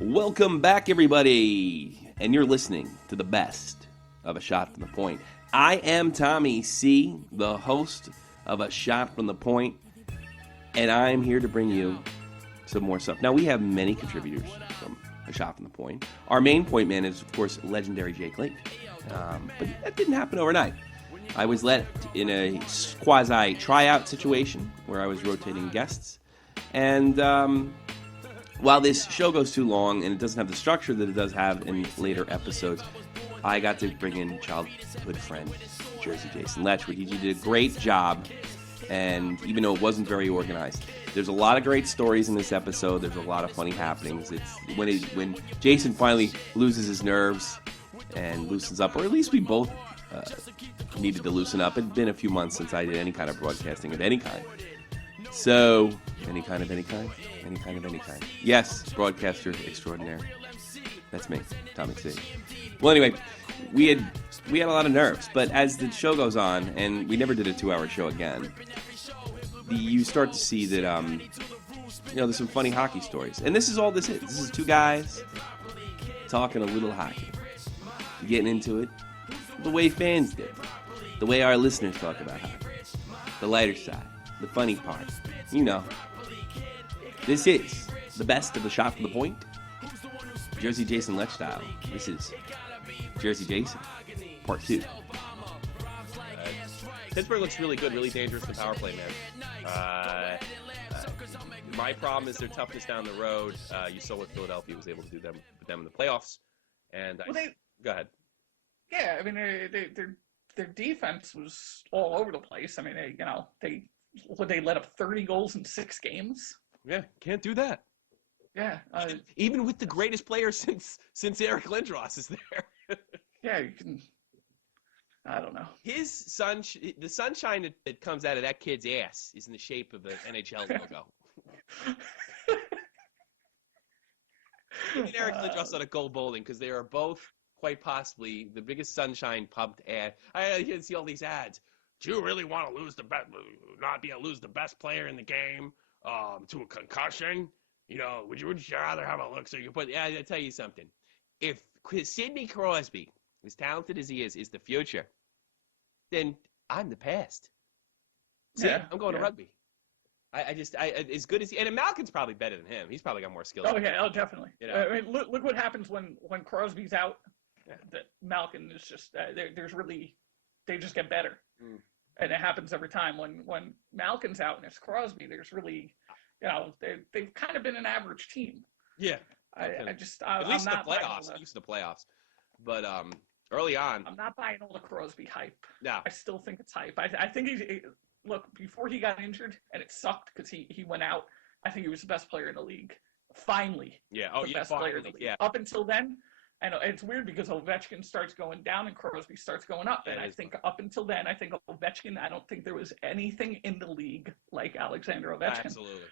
Welcome back, everybody, and you're listening to the best of A Shot from the Point. I am Tommy C., the host of A Shot from the Point, and I'm here to bring you some more stuff. Now, we have many contributors from A Shot from the Point. Our main point man is, of course, legendary Jake Lake, but that didn't happen overnight. I was let in a quasi-tryout situation where I was rotating guests, and while this show goes too long and it doesn't have the structure that it does have in later episodes, I got to bring in childhood friend Jayson Letchwood. He did a great job, and even though it wasn't very organized, there's a lot of great stories in this episode. There's a lot of funny happenings. It's when Jayson finally loses his nerves and loosens up, or at least we both needed to loosen up. It had been a few months since I did any kind of broadcasting of any kind. So, any kind of any kind? Any kind of any kind. Yes, broadcaster extraordinaire. That's me, Tommy C. Well, anyway, we had a lot of nerves, but as the show goes on, and we never did a 2-hour show again, you start to see that, there's some funny hockey stories. And this is all this is. This is two guys talking a little hockey. Getting into it the way fans do. The way our listeners talk about hockey. The lighter side. The funny part. You know. This is the best of the Shot from the Point. Jersey Jayson Lech style. This is Jersey Jayson, part 2. Pittsburgh looks really good, really dangerous in the power play, man. My problem is their toughness down the road. You saw what Philadelphia was able to do with them in the playoffs. And go ahead. Yeah, I mean, their defense was all over the place. I mean, they let up 30 goals in 6 games. Yeah, can't do that. Yeah, even with the greatest player since Eric Lindros is there. Yeah, you can. I don't know. The sunshine that comes out of that kid's ass is in the shape of an NHL logo. And Eric Lindros on a goal bowling because they are both quite possibly the biggest sunshine pumped ad. I can see all these ads. Do you really want to lose the best player in the game to a concussion? Would you rather have a look so you can put? Yeah, I'll tell you something. If Sidney Crosby, as talented as he is the future, then I'm the past. See, yeah, I'm going to rugby. I as good as and Malkin's probably better than him. He's probably got more skills. Oh yeah, definitely. I mean, look what happens when Crosby's out. Yeah. That Malkin is just they just get better, and it happens every time when Malkin's out and it's Crosby. There's really, they've kind of been an average team. Yeah, at least the playoffs. But early on, I'm not buying all the Crosby hype. No, I still think it's hype. I think look, before he got injured and it sucked because he went out. I think he was the best player in the league. Finally, best player in the league. Yeah. Up until then. I know it's weird because Ovechkin starts going down and Crosby starts going up. And I think up until then, I think Ovechkin, I don't think there was anything in the league like Alexander Ovechkin. Absolutely.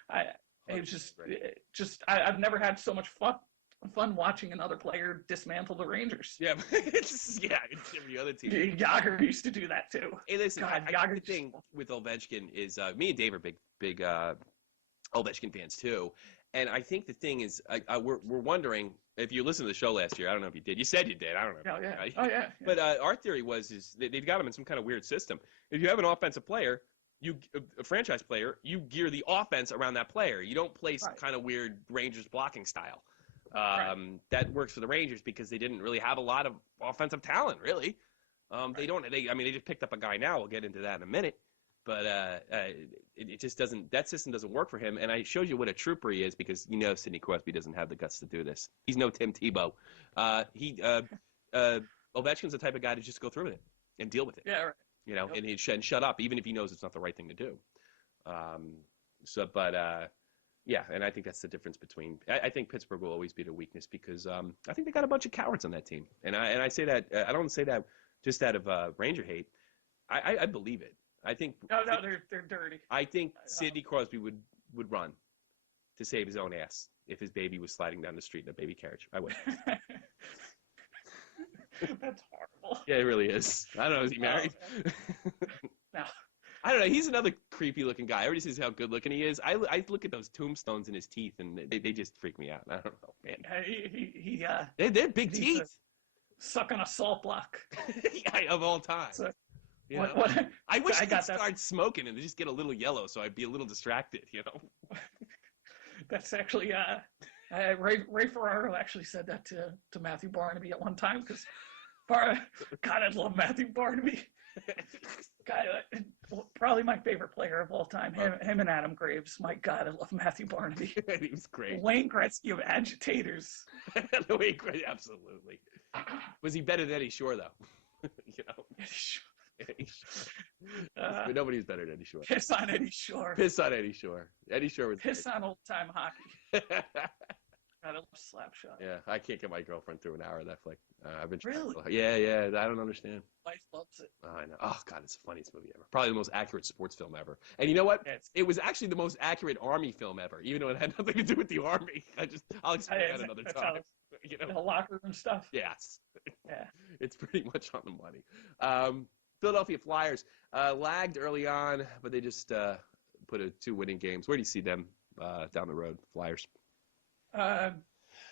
I've never had so much fun watching another player dismantle the Rangers. Yeah, it's every other team. Yager used to do that too. Hey, listen, the thing with Ovechkin is me and Dave are big Ovechkin fans too. And I think the thing is, we're wondering, if you listened to the show last year, I don't know if you did. You said you did. I don't know. Oh, yeah. Right? Oh, yeah. But our theory is they've got him in some kind of weird system. If you have an offensive player, a franchise player, you gear the offense around that player. You don't play some kind of weird Rangers blocking style. That works for the Rangers because they didn't really have a lot of offensive talent, really. They just picked up a guy now. We'll get into that in a minute. But it just doesn't. That system doesn't work for him. And I showed you what a trooper he is because Sidney Crosby doesn't have the guts to do this. He's no Tim Tebow. Ovechkin's the type of guy to just go through with it and deal with it. Yeah, right. And shut up even if he knows it's not the right thing to do. And I think that's the difference between. I think Pittsburgh will always be the weakness because I think they got a bunch of cowards on that team. And I say that I don't say that just out of Ranger hate. I believe it. I think they're dirty. I think Sidney Crosby would run to save his own ass if his baby was sliding down the street in a baby carriage. I would. That's horrible. Yeah, it really is. I don't know. Is he married? No. I don't know. He's another creepy looking guy. Everybody says how good looking he is. I look at those tombstones in his teeth, and they just freak me out. I don't know, man. They're big teeth. Sucking a salt block. Yeah, of all time. So, you know? I wish I could start smoking and just get a little yellow, so I'd be a little distracted. You know. That's actually Ray Ferraro actually said that to Matthew Barnaby at one time because God, I love Matthew Barnaby. God, probably my favorite player of all time. Him and Adam Graves. My God, I love Matthew Barnaby. He was great. Wayne Gretzky of agitators. Wayne Gretzky, absolutely. Was he better than Eddie Shore though? You know. Eddie Shore. Nobody's better than Eddie Shore. Piss on Eddie Shore. Piss on Eddie Shore. Eddie Shore was piss on old time hockey. God, I love Slapshot. Yeah, I can't get my girlfriend through an hour of that flick. I've been really. Yeah. I don't understand. Wife loves it. Oh, I know. Oh God, it's the funniest movie ever. Probably the most accurate sports film ever. And you know what? It was actually the most accurate Army film ever, even though it had nothing to do with the Army. I'll explain that another time. You know, the locker room stuff. Yes. Yeah. It's pretty much on the money. Philadelphia Flyers lagged early on, but they just put 2 winning games. Where do you see them down the road, Flyers?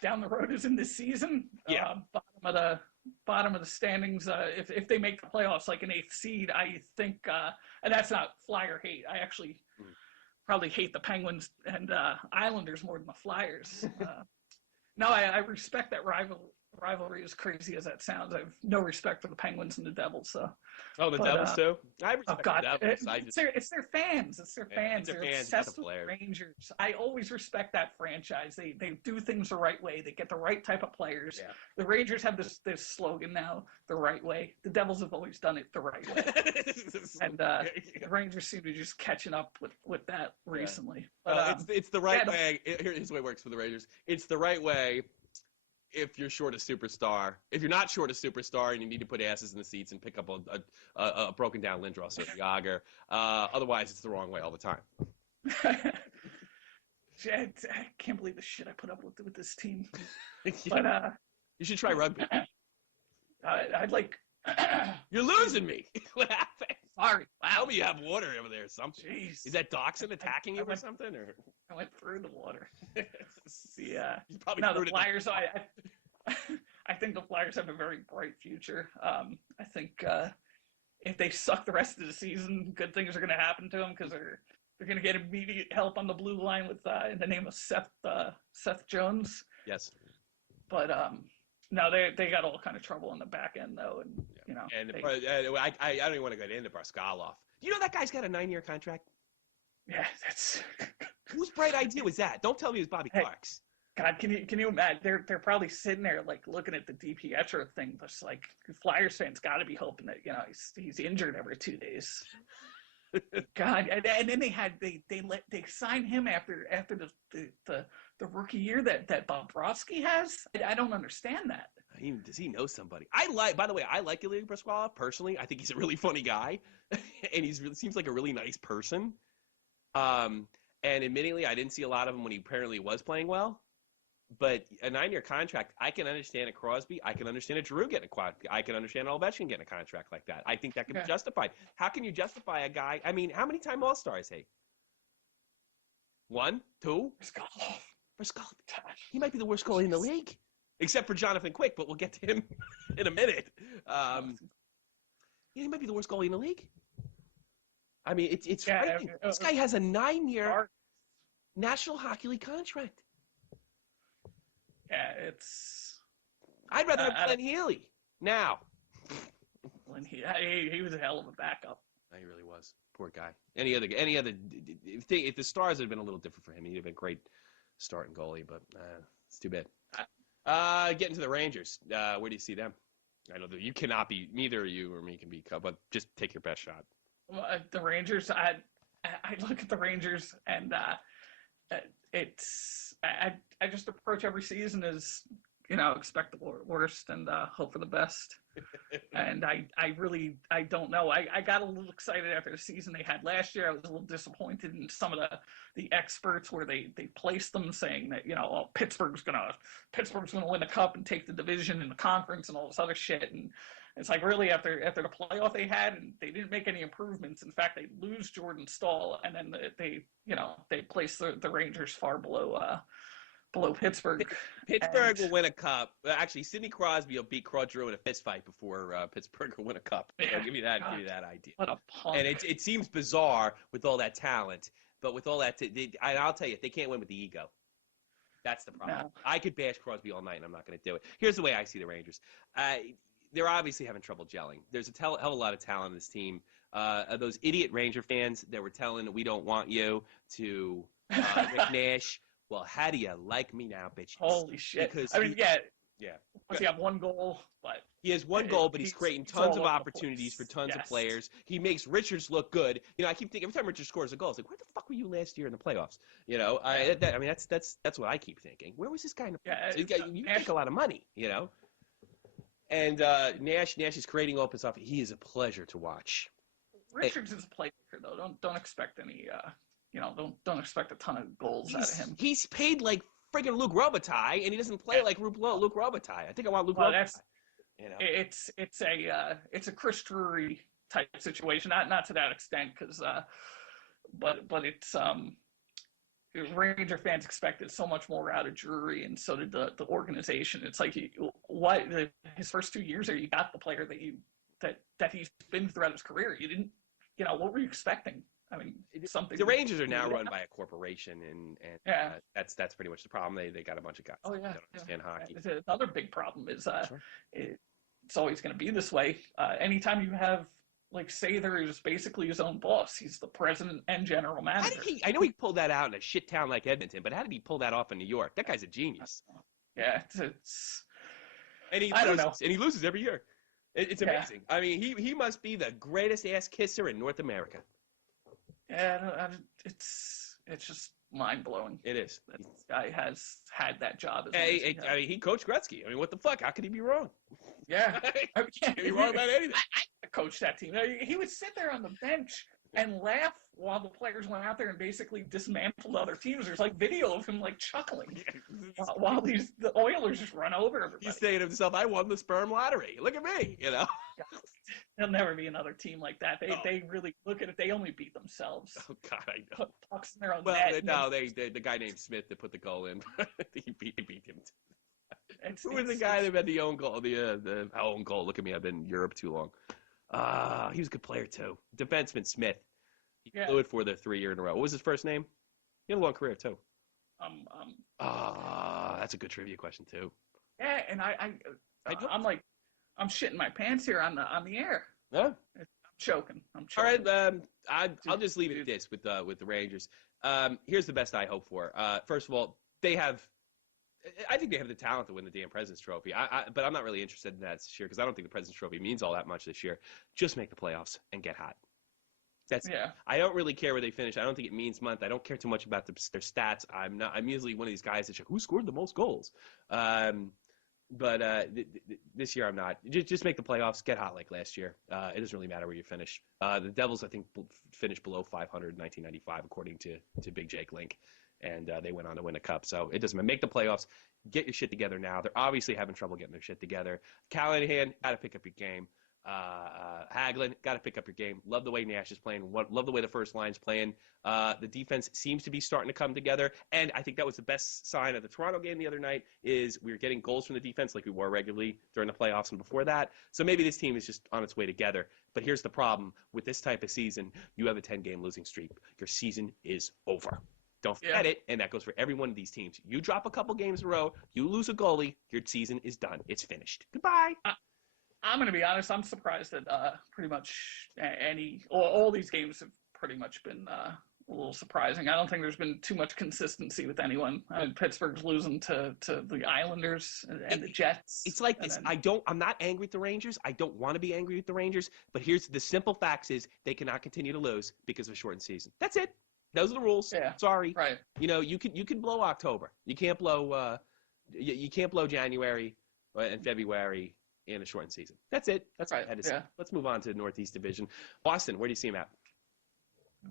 Down the road is in this season. Yeah. Bottom of the standings. If they make the playoffs like an 8th seed, I think, and that's not Flyer hate. I actually probably hate the Penguins and Islanders more than the Flyers. No, I respect that rivalry, as crazy as that sounds. I have no respect for the Penguins and the Devils. So. Oh, the Devils too? I respect the Devils. It's their fans. It's their fans. They're fans, obsessed with Rangers. I always respect that franchise. They do things the right way. They get the right type of players. Yeah. The Rangers have this slogan now, the right way. The Devils have always done it the right way. And the Rangers seem to be just catching up with that recently. But, it's the right way. Here's the way it works for the Rangers. It's the right way if you're short a superstar. If you're not short a superstar and you need to put asses in the seats and pick up a broken down Lindros or Yager, otherwise it's the wrong way all the time. I can't believe the shit I put up with this team. But you should try rugby. I'd like. You're losing me. What happened? Sorry. Wow. Tell me you have water over there or something. Jeez. Is that dachshund attacking you or something? Or I went through the water. The Flyers. I think the Flyers have a very bright future. I think if they suck the rest of the season, good things are going to happen to them because they're going to get immediate help on the blue line with in the name of Seth Jones. Yes. But no, they got all kind of trouble in the back end though, and you know. And I don't even want to get into Barskalov. Do you know that guy's got a 9-year contract? Yeah, that's. Whose bright idea was that? Don't tell me it was Bobby Clark's. God, can you imagine? They're probably sitting there like looking at the DiPietro thing, just like Flyers fans got to be hoping that he's injured every 2 days. God, and then they signed him after the rookie year that Bobrovsky has. I don't understand that. Does he know somebody? By the way, I like Ilya Briskalov personally. I think he's a really funny guy, and seems like a really nice person. And admittedly, I didn't see a lot of him when he apparently was playing well. But a 9-year contract, I can understand a Crosby. I can understand a Giroux getting a contract. I can understand Ovechkin getting a contract like that. I think that can be justified. How can you justify a guy? I mean, how many time All-Stars, hey? 1, 2? Briskalov. He might be the worst goalie in the league, except for Jonathan Quick, but we'll get to him in a minute. He might be the worst goalie in the league. I mean, it's frightening. This guy has a 9-year National Hockey League contract. Yeah, I'd rather have Glenn Healy now. He was a hell of a backup. He really was. Poor guy. Any other? If the Stars had been a little different for him, he'd have been a great starting goalie. But it's too bad. Getting to the Rangers. Where do you see them? I know that you cannot be. Neither you or me can be. But just take your best shot. Well, the Rangers. I look at the Rangers and I just approach every season as expect the worst and hope for the best. And I don't know. I got a little excited after the season they had last year. I was a little disappointed in some of the experts where they placed them saying that, Pittsburgh's gonna win the cup and take the division and the conference and all this other shit. And it's like, really, after the playoff they had, and they didn't make any improvements. In fact, they lose Jordan Staal, and then they place the Rangers far below Pittsburgh. Pittsburgh will win a cup. Actually, Sidney Crosby will beat Claude Giroux in a fist fight before Pittsburgh will win a cup. Yeah. Give me that idea. What a punk. And it seems bizarre with all that talent, but with all that, I'll tell you, they can't win with the ego. That's the problem. No. I could bash Crosby all night, and I'm not going to do it. Here's the way I see the Rangers. They're obviously having trouble gelling. There's a hell of a lot of talent on this team. Those idiot Ranger fans that were telling we don't want you to Rick Nash. Well, how do you like me now, bitch? Holy shit. Because yeah. Once he have one goal, but he has one goal, but he's creating tons of opportunities for tons of players. He makes Richards look good. I keep thinking every time Richards scores a goal, it's like, where the fuck were you last year in the playoffs? That's what I keep thinking. Where was this guy in the playoffs? You make a lot of money, And Nash is creating open stuff. He is a pleasure to watch. Richards is a playmaker, though. Don't expect any. Don't expect a ton of goals out of him. He's paid like friggin' Luke Robitaille, and he doesn't play like Luke Robitaille. I think I want Luke Robitaille. It's a Chris Drury type situation, not to that extent, because but it's Ranger fans expected so much more out of Drury, and so did the organization. It's like his first 2 years there, you got the player that he's been throughout his career. You didn't, what were you expecting? I mean, something. The Rangers are now run by a corporation, and that's pretty much the problem. They got a bunch of guys that don't understand hockey. Another big problem is it's always going to be this way. Anytime you have, like, Sather is basically his own boss. He's the president and general manager. I know he pulled that out in a shit town like Edmonton, but how did he pull that off in New York? That guy's a genius. Yeah, and he loses every year. It's amazing. I mean, he must be the greatest ass kisser in North America. Yeah, it's just mind blowing. It is. That guy has had that job. He coached Gretzky. I mean, what the fuck? How could he be wrong? Yeah, can't be wrong about anything. I coached that team. He would sit there on the bench and laugh while the players went out there and basically dismantled other teams. There's like video of him like chuckling while the Oilers just run over everybody. He's saying to himself, "I won the sperm lottery. Look at me," There'll never be another team like that. They really look at it. They only beat themselves. Oh God, I know. Put pucks in their own net. No, the guy named Smith that put the goal in. he beat him. Who was the guy that had the own goal? The own goal. Look at me. I've been in Europe too long. He was a good player too. Defenseman Smith. He blew it for the 3 year in a row. What was his first name? He had a long career too. That's a good trivia question too. Yeah, and I'm like, I'm shitting my pants here on the air. Yeah. I'm choking. All right. I'll just leave it at this with the Rangers. Here's the best I hope for. First of all, I think they have the talent to win the damn President's Trophy. But I'm not really interested in that this year because I don't think the President's Trophy means all that much this year. Just make the playoffs and get hot. I don't really care where they finish. I don't think it means much. I don't care too much about their stats. I'm usually one of these guys that's like, who scored the most goals? But this year I'm not. Just make the playoffs, get hot like last year. It doesn't really matter where you finish. The Devils, I think, finished below 500 in 1995, according to Big Jake Link, and they went on to win a cup. So it doesn't matter. Make the playoffs. Get your shit together now. They're obviously having trouble getting their shit together. Callahan, got to pick up your game. Hagelin, got to pick up your game. Love the way Nash is playing. Love the way the first line's playing. The defense seems to be starting to come together, and I think that was the best sign of the Toronto game the other night is we were getting goals from the defense like we were regularly during the playoffs and before that. So maybe this team is just on its way together. But here's the problem. With this type of season, you have a 10-game losing streak. Your season is over. Don't forget it, and that goes for every one of these teams. You drop a couple games in a row, you lose a goalie, your season is done. It's finished. Goodbye. I'm going to be honest. I'm surprised that pretty much all these games have pretty much been a little surprising. I don't think there's been too much consistency with anyone. Pittsburgh's losing to the Islanders and the Jets. It's like this. I'm not angry with the Rangers. I don't want to be angry with the Rangers. But here's the simple facts: is they cannot continue to lose because of a shortened season. That's it. Those are the rules. Yeah. Sorry. Right. You can blow October. You can't blow you can't blow January and February in a shortened season. That's it. That's what I had to say. Yeah. Let's move on to the Northeast Division. Boston, where do you see him at?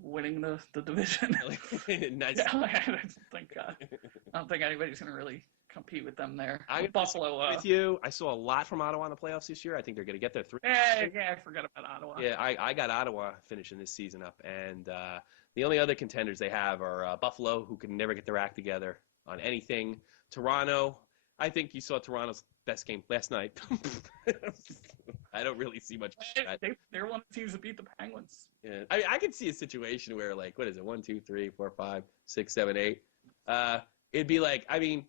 Winning the division. Nice. Yeah, I don't think anybody's going to really compete with them there. Buffalo. With you, I saw a lot from Ottawa in the playoffs this year. I think they're going to get their 3. Yeah, I forgot about Ottawa. Yeah, I got Ottawa finishing this season up, and the only other contenders they have are Buffalo, who can never get their act together on anything. Toronto, I think you saw Toronto's best game last night. I don't really see much. They're one of the teams that beat the Penguins. Yeah, I could see a situation where, like, what is it? 1, 2, 3, 4, 5, 6, 7, 8. It'd be like, I mean,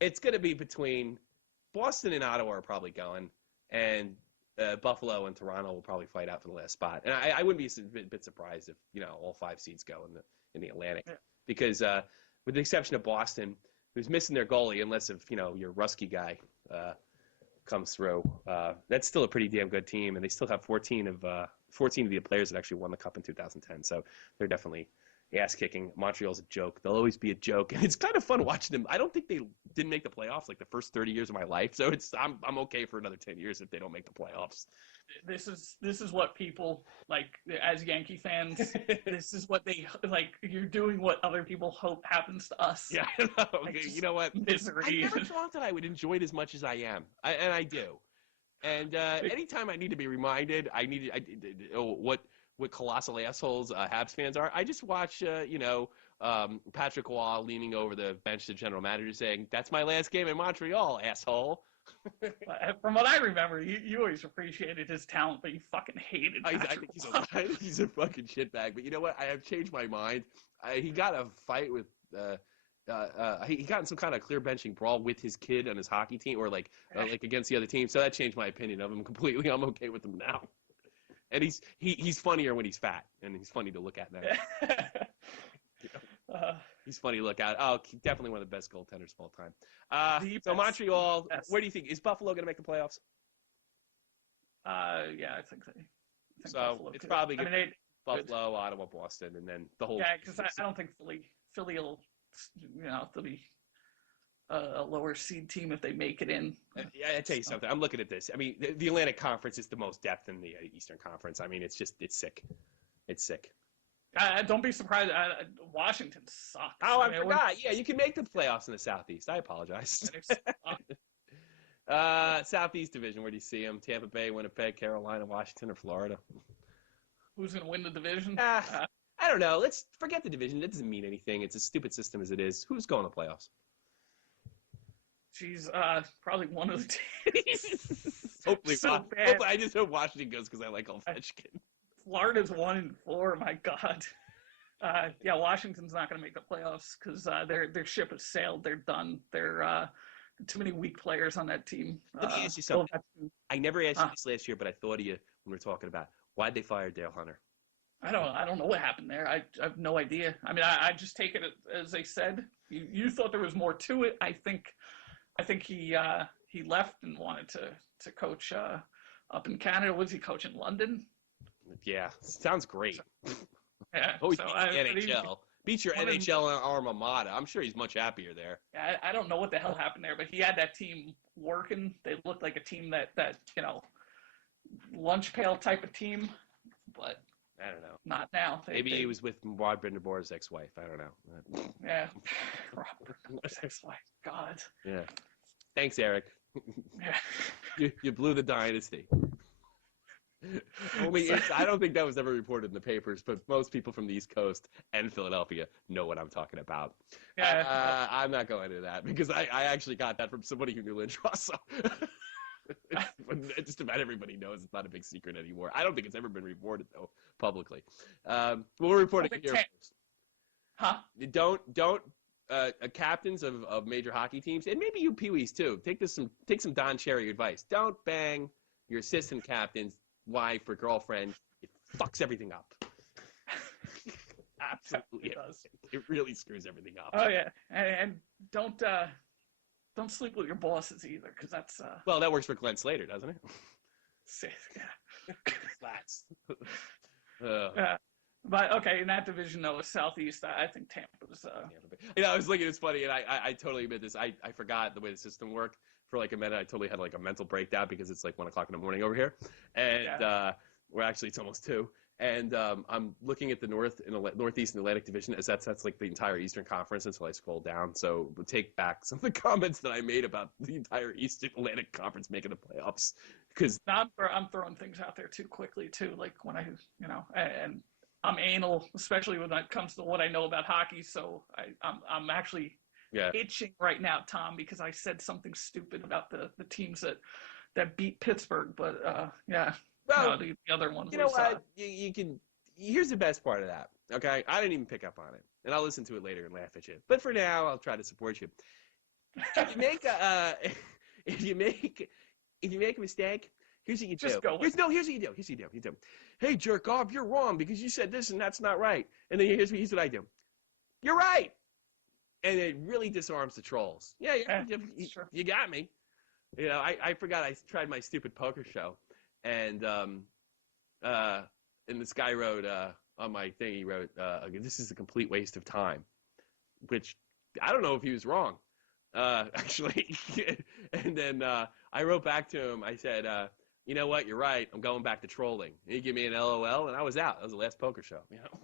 it's going to be between Boston and Ottawa are probably going, and Buffalo and Toronto will probably fight out for the last spot. And I wouldn't be a bit surprised if all 5 seeds go in the Atlantic, because with the exception of Boston, who's missing their goalie, unless if your Rusky guy comes through, that's still a pretty damn good team, and they still have 14 of the players that actually won the Cup in 2010. So they're definitely ass kicking. Montreal's a joke. They'll always be a joke, and it's kind of fun watching them. I don't think they didn't make the playoffs like the first 30 years of my life, so I'm okay for another 10 years if they don't make the playoffs. This is what people like as Yankee fans. This is what they like. You're doing what other people hope happens to us. Yeah, okay. You know what? Misery. I never thought that I would enjoy it as much as I am, and I do. And anytime I need to be reminded, what colossal assholes Habs fans are. I just watch, Patrick Waugh leaning over the bench to the general manager saying, "That's my last game in Montreal, asshole." From what I remember, you always appreciated his talent, but you fucking hated I Patrick think he's a fucking shitbag. But you know what? I have changed my mind. He got a fight with he got in some kind of clear benching brawl with his kid on his hockey team, or like against the other team. So that changed my opinion of him completely. I'm okay with him now. And he's funnier when he's fat, and he's funny to look at now. He's funny to look at. Oh, definitely one of the best goaltenders of all time. So Montreal, where do you think is Buffalo going to make the playoffs? Yeah, I think so. Buffalo It's could. probably Buffalo, Ottawa, Boston, and then the whole. Yeah, because I don't think Philly will, they'll be a lower seed team if they make it in. I tell you something. I'm looking at this. I mean, the Atlantic Conference is the most depth in the Eastern Conference. I mean, it's sick. It's sick. Don't be surprised. Washington sucks. Oh, I forgot. Yeah, you can make the playoffs in the Southeast. I apologize. Southeast Division, where do you see them? Tampa Bay, Winnipeg, Carolina, Washington, or Florida? Who's going to win the division? I don't know. Let's forget the division. It doesn't mean anything. It's a stupid system as it is. Who's going to the playoffs? She's probably one of the teams. Hopefully, bad. I just hope Washington goes because I like Ovechkin. Florida's 1-4. My God. Yeah, Washington's not going to make the playoffs because their ship has sailed. They're done. They're too many weak players on that team. Let me ask you something. I never asked you this last year, but I thought of you when we were talking about why'd they fire Dale Hunter. I don't know what happened there. I have no idea. I mean, I just take it as they said. You thought there was more to it. I think he left and wanted to coach up in Canada. Was he coaching London? Yeah, sounds great. Yeah. Oh, so NHL. Beats your NHL alma mater. I'm sure he's much happier there. I don't know what the hell happened there, but he had that team working. They looked like a team that lunch pail type of team, but I don't know. Not now. Maybe he was with Rod Brind'Amour's ex-wife. I don't know. Yeah, Rod Brind'Amour's ex-wife. God. Yeah. Thanks, Eric. Yeah. You blew the dynasty. I don't think that was ever reported in the papers, but most people from the East Coast and Philadelphia know what I'm talking about. Yeah. I'm not going into that because I actually got that from somebody who knew Lindros. So just about everybody knows it's not a big secret anymore. I don't think it's ever been reported though publicly. We'll report it here first. Huh? Don't captains of major hockey teams, and maybe you Pee-wees too. Take some Don Cherry advice. Don't bang your assistant captain's wife or girlfriend. It fucks everything up. Absolutely, it does. It really screws everything up. Oh yeah, and don't sleep with your bosses either, because that's well, that works for Glenn Slater, doesn't it? Yeah. Slats. But okay, in that division though, Southeast, I think Tampa's. I was looking. It's funny, and I totally admit this. I forgot the way the system worked for like a minute. I totally had like a mental breakdown because it's like 1 o'clock in the morning over here, and we're actually it's almost 2. And I'm looking at the Northeast and Atlantic Division as that's like the entire Eastern Conference until I scroll down. So we'll take back some of the comments that I made about the entire Eastern Atlantic Conference making the playoffs. Because I'm throwing things out there too quickly too, like when and I'm anal, especially when it comes to what I know about hockey. So I'm actually itching right now, Tom, because I said something stupid about the teams that beat Pittsburgh. But well, the other one. You know what? You can. Here's the best part of that. Okay, I didn't even pick up on it, and I'll listen to it later and laugh at you. But for now, I'll try to support you. If you make if you make a mistake, here's what you do. Here's what you do. Hey, jerk off, you're wrong because you said this and that's not right. And then here's what I do. You're right. And it really disarms the trolls. Yeah, you got me. You know, I forgot I tried my stupid poker show. And this guy wrote on my thing, he wrote, this is a complete waste of time. Which, I don't know if he was wrong, actually. And then I wrote back to him, I said, you know what? You're right. I'm going back to trolling. And he gave me an LOL, and I was out. That was the last poker show. You know.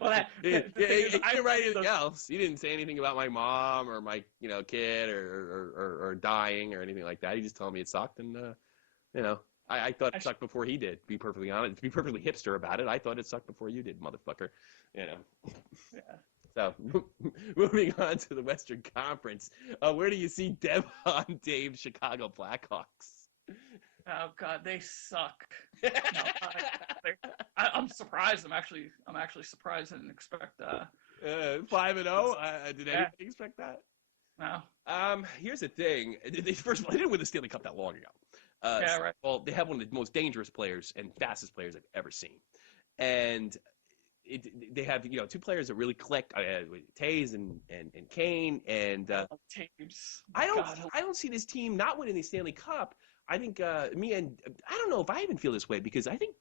Well, he didn't write anything else. He didn't say anything about my mom or my kid or dying or anything like that. He just told me it sucked, and I thought it sucked before he did. To be perfectly honest, to be perfectly hipster about it, I thought it sucked before you did, motherfucker. You know. Yeah. So, moving on to the Western Conference, where do you see Devon Dave's Chicago Blackhawks? Oh God, they suck. No, I'm surprised. I'm actually surprised. I didn't expect 5-0. Did anybody expect that? No. Here's the thing. First of all, they didn't win the Stanley Cup that long ago. Right. Well, they have one of the most dangerous players and fastest players I've ever seen, and they have 2 players that really click, Taves and Kane, and Taves. I don't see this team not winning the Stanley Cup. I think I don't know if I even feel this way because I think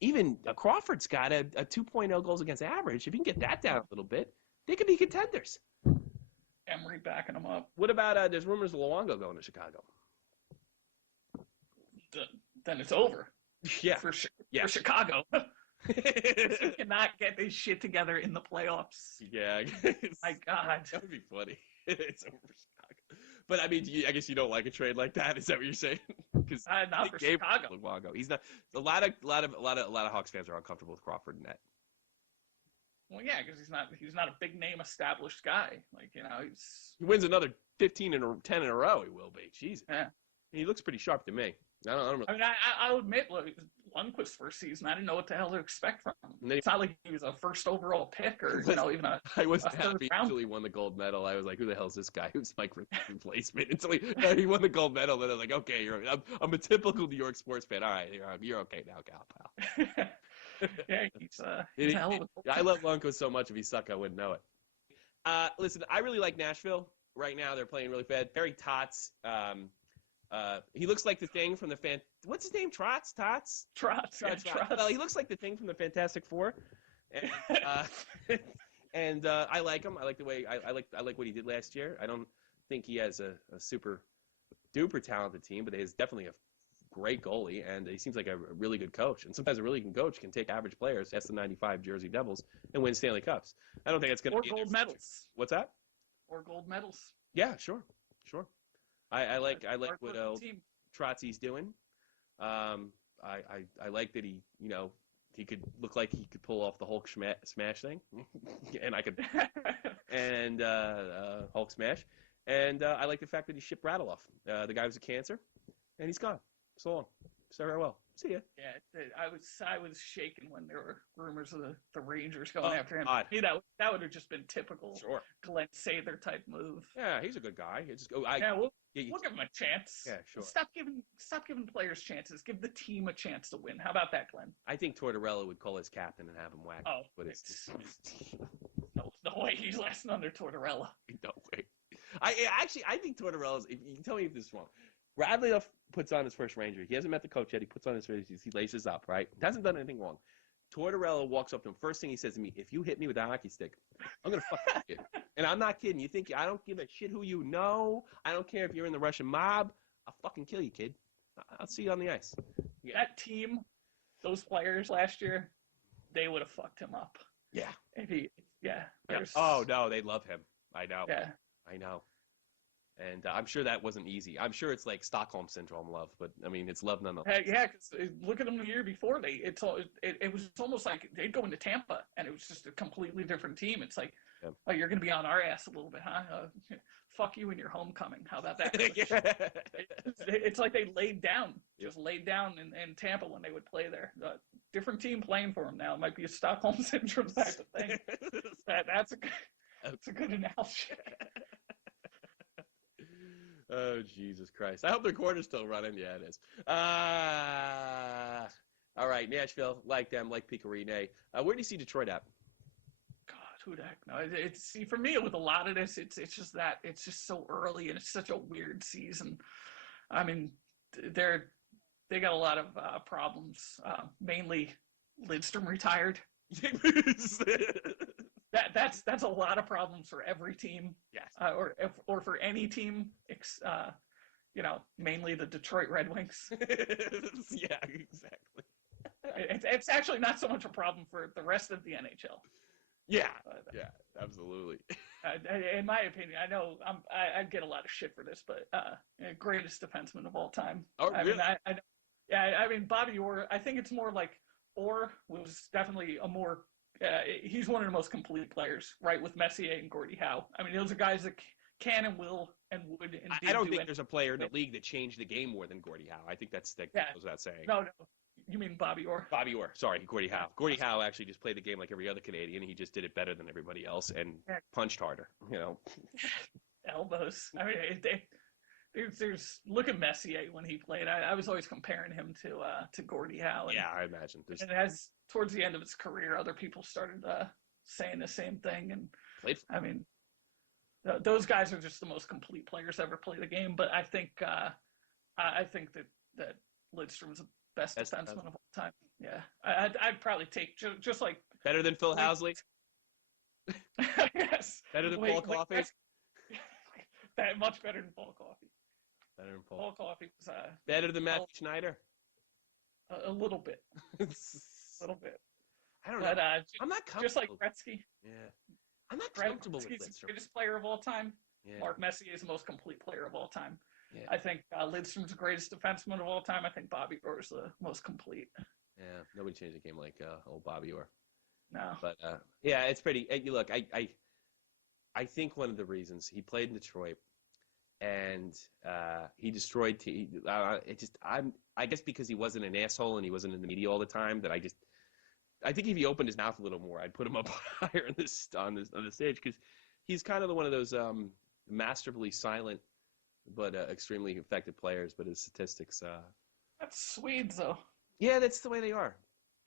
even Crawford's got a 2.0 goals against average. If you can get that down a little bit, they could be contenders. Emery backing them up. What about there's rumors of Luongo going to Chicago? Then it's over. Yeah, for sure. Yeah. For Chicago. He cannot get his shit together in the playoffs. Yeah, my God, that would be funny. It's over for Chicago. But I mean, I guess you don't like a trade like that. Is that what you're saying? Because not for Chicago. Luongo. He's not. A lot of Hawks fans are uncomfortable with Crawford in net. Well, yeah, because he's not a big name established guy. Like he wins another 10 in a row. He will be. Jesus. Yeah. He looks pretty sharp to me. I mean, I'll admit, look, Lundqvist's first season, I didn't know what the hell to expect from him. It's not like he was a first overall pick or even a I wasn't a happy until he won the gold medal. I was like, who the hell is this guy? Who's Mike replacement? Until he won the gold medal, then I was like, okay, I'm a typical New York sports fan. All right, you're okay now, pal. Yeah, he's a hell of a I love Lundqvist so much. If he sucked, I wouldn't know it. Listen, I really like Nashville right now. They're playing really bad. Barry Trotz. He looks like the thing from the what's his name? Trotz. Well, he looks like the thing from the Fantastic Four, and I like him. I like the way I like what he did last year. I don't think he has a super duper talented team, but he has definitely a great goalie, and he seems like a really good coach. And sometimes a really good coach can take average players, that's the '95 Jersey Devils, and win Stanley Cups. I don't think it's going to be gold medals. What's that? Or gold medals. Yeah, sure. I like what Trotzy's doing. I like that he could look like he could pull off the Hulk smash thing, and I could and Hulk smash, and I like the fact that he shipped Radiloff. The guy was a cancer, and he's gone. So long. So farewell. See ya. Yeah, I was shaken when there were rumors of the Rangers going after him. God. That would have just been typical Glenn Sather type move. Yeah, he's a good guy. We'll give him a chance. Yeah, sure. Stop giving players chances. Give the team a chance to win. How about that, Glenn? I think Tortorella would call his captain and have him whack. Oh, but it's no way he's lasting under Tortorella. No way. I think Tortorella's. You can tell me if this is wrong. Radulov puts on his first Ranger. He hasn't met the coach yet. He puts on his jerseys. He laces up, right? Hasn't done anything wrong. Tortorella walks up to him. First thing he says to me, if you hit me with a hockey stick, I'm going to fuck you. And I'm not kidding. You think I don't give a shit who you know? I don't care if you're in the Russian mob. I'll fucking kill you, kid. I'll see you on the ice. Yeah. That team, those players last year, they would have fucked him up. Yeah. If he, yeah. Oh, no, they love him. I know. Yeah. I know. And I'm sure that wasn't easy. I'm sure it's like Stockholm Syndrome love, but, I mean, it's love nonetheless. Yeah, because look at them the year before. It was almost like they'd go into Tampa, and it was just a completely different team. It's like, oh, you're going to be on our ass a little bit, huh? Fuck you and your homecoming. How about that? It's like they laid down in Tampa when they would play there. Different team playing for them now. It might be a Stockholm Syndrome type of thing. That's a good analogy. Oh, Jesus Christ. I hope the quarter's still running. Yeah, it is. All right, Nashville, like them, like Picorine. Where do you see Detroit at? God, who the heck? No, see, for me, with a lot of this, it's just that it's just so early and it's such a weird season. I mean, they got a lot of problems. Mainly, Lidstrom retired. That's a lot of problems for every team. Yes. Or for any team. Mainly the Detroit Red Wings. Yeah, exactly. It's actually not so much a problem for the rest of the NHL. Yeah, yeah, absolutely. In my opinion, I know I get a lot of shit for this, but greatest defenseman of all time. Oh, really? I mean, Bobby Orr. I think it's more like Orr was definitely a more. He's one of the most complete players, right, with Messier and Gordie Howe. I mean, those are guys that can and will and would. And I don't think there's a player in the league that changed the game more than Gordie Howe. I think that goes without saying. No. You mean Bobby Orr? Bobby Orr. Sorry, Gordie Howe. Gordie Howe actually just played the game like every other Canadian. He just did it better than everybody else and punched harder, Elbows. I mean, there's look at Messier when he played. I was always comparing him to Gordie Howe. Yeah, I imagine. And as towards the end of his career, other people started saying the same thing. And I mean, those guys are just the most complete players ever play the game. But I think that Lidstrom's the best defenseman of all time. Yeah, I'd probably take just like better than Phil Housley. Yes. Better than Paul Coffey. Much better than Paul Coffey. Better than Paul Coffey was better than Matthew Schneider. A little bit. A little bit. I don't know. I'm not comfortable. Just like Gretzky. Yeah. I'm not comfortable with Gretzky's Lidstrom. the greatest player of all time. Yeah. Mark Messier is the most complete player of all time. Yeah. I think Lidstrom's the greatest defenseman of all time. I think Bobby Orr is the most complete. Yeah, nobody changed the game like old Bobby Orr. No. But yeah, it's pretty. Look, I think one of the reasons he played in Detroit and he destroyed. I guess because he wasn't an asshole and he wasn't in the media all the time. That I think if he opened his mouth a little more, I'd put him up higher on the stage because he's kind of one of those masterfully silent but extremely effective players. But his statistics. That's Swedes, though. Yeah, that's the way they are.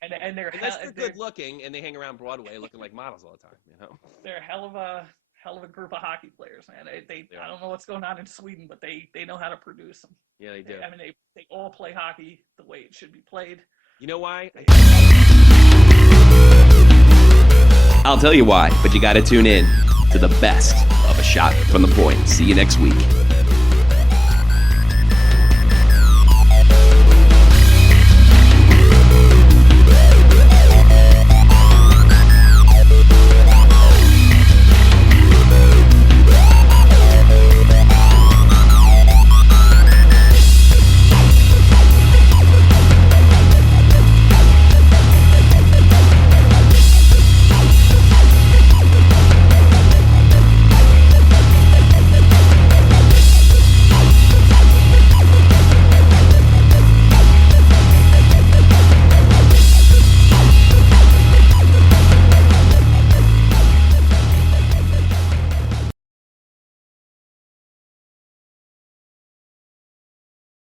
And they're good looking, and they hang around Broadway looking like models all the time. They're a hell of a group of hockey players, man. They I don't know what's going on in Sweden, but they know how to produce them. Yeah, they do. I mean, they all play hockey the way it should be played. You know why? I'll tell you why, but you got to tune in to the best of A Shot from the Point. See you next week.